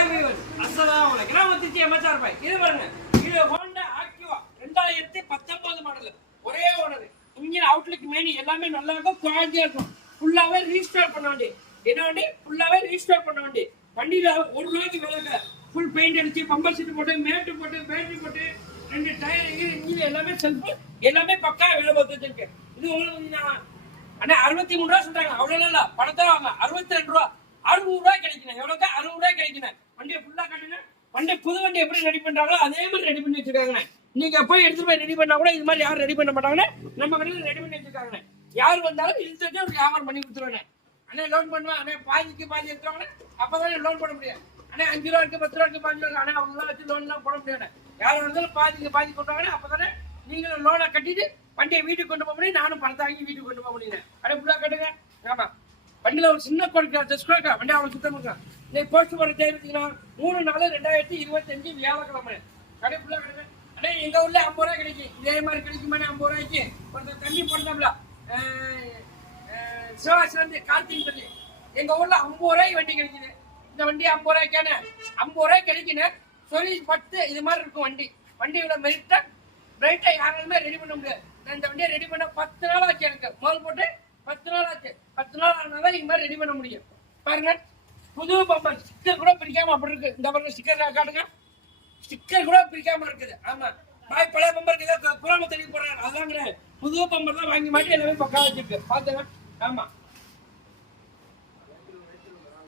இது பாருங்க, இது ஹோண்டா ஆக்டிவா 2019 மாடல். ஒரே ஓனர். இன்ஜின் அவுட்லுக் மெயின் எல்லாமே நல்லா இருக்கும், குவாலிட்டியா இருக்கும். ஃபுல்லாவே ரீஸ்டோர் பண்ண வண்டி. என்ன வண்டி? ஃபுல்லாவே ரீஸ்டோர் பண்ண வண்டி. வண்டியில ஒரு ரூபாய்க்கு விலை. ஃபுல் பெயிண்ட் அடிச்சு, பம்பர் சீட் போட்டு, மேட்டு போட்டு, பேட்டரி போட்டு, 2 டயர், இன்ஜின் எல்லாமே செல்ஃப், எல்லாமே பக்கா வேலை பார்த்துட்டு இருக்கு. இது உங்களுக்கு அண்ணா 63 ரூபா சொல்றாங்க. அவ்வளவு இல்ல, பணத்தை வாங்க 62 ரூபா. 60 ரூபாய் கிடைக்கணும். எவ்வளவுக்கா? 60 ரூபாய் கிடைக்கணும். வண்டியை ஃபுல்லா கட்டுங்க. வண்டி புது வண்டி எப்படி ரெடி பண்றாங்களோ அதே மாதிரி ரெடி பண்ணி வச்சிருக்காங்க. நீங்க போய் எடுத்து போய் ரெடி பண்ணா கூட இது மாதிரி யாரும் ரெடி பண்ண மாட்டாங்கன்னு நம்ம கடையில் ரெடி பண்ணி வச்சிருக்காங்க. யார் வந்தாலும் இழுத்துட்டு ஒரு வியாபாரம் பண்ணி கொடுத்துருவாங்க. அண்ணே லோன் பண்ணுவேன், அண்ணே பாதிக்கு பாதி எடுத்துருவாங்க. அப்பதான் லோன் போட முடியாது. அண்ணே 5 ரூபா இருக்கு, 10 ரூபா இருக்கு, 15 ரூபா. அண்ணே அவங்க வச்சு லோன் எல்லாம் போட முடியாது. யாரும் வந்தாலும் பாதிக்கு பாதி கொண்டாங்க. அப்பதானே நீங்களும் லோனை கட்டிட்டு வண்டியை வீட்டுக்கு கொண்டு போக முடியும், நானும் பணத்தை வாங்கி வீட்டுக்கு கொண்டு போக முடியும். அப்படியே ஃபுல்லா கட்டுங்க. ஆமா, வண்டியில ஒரு சின்ன கொடுக்க ஜஸ்ட் கொடுக்க வண்டி அவ்வளவு சுத்தம் இருக்கான். இன்னைக்கு போஸ்ட் போட தேவைன்னா 3/4/2025 வியாழக்கிழமை. கடை ஃபுல்லா கட்டுங்க. அண்ணே எங்க ஊர்ல 50 ரூபாய் கிடைக்கும். இதே மாதிரி கிடைக்குமாண்ணே? 50 ரூபாய்க்கு ஒருத்தர் தண்ணி போட்டாப்ல, சிவாசில இருந்து கார்த்திக் தண்ணி. எங்க ஊர்ல 50 ரூபாய்க்கு வண்டி கிடைக்குது. இந்த வண்டி 50 ரூபாய்க்கான 50 ரூபாய் கிடைக்கணும். சொல்லி 10 இது மாதிரி இருக்கும் வண்டி. வண்டியோட மெரிட்டா பிரைட்டா யாராலுமே ரெடி பண்ண முடியாது. நான் இந்த வண்டியை ரெடி பண்ண 10 நாள் ஆச்சு. எனக்கு முதல் போட்டு 10 நாள் ஆச்சு. 10 நாள் ஆனாதான் இது மாதிரி ரெடி பண்ண முடியும். பாருங்க, புது பம்பர் ஸ்டிக்கர் கூட பிரிக்காம அப்படி இருக்கு. இந்த பாருங்க, ஸ்டிக்கர் காட்டுங்க. ஸ்டிக்கர் கூட பிரிக்காம இருக்குது. ஆமா, பாய் பழைய பம்பருக்கு புறாம தண்ணி போடுறாரு. அதாங்க புது பம்பர் தான் வாங்கி மாட்டி எல்லாமே பக்கா வச்சிருக்கு. பாத்துங்க. ஆமா.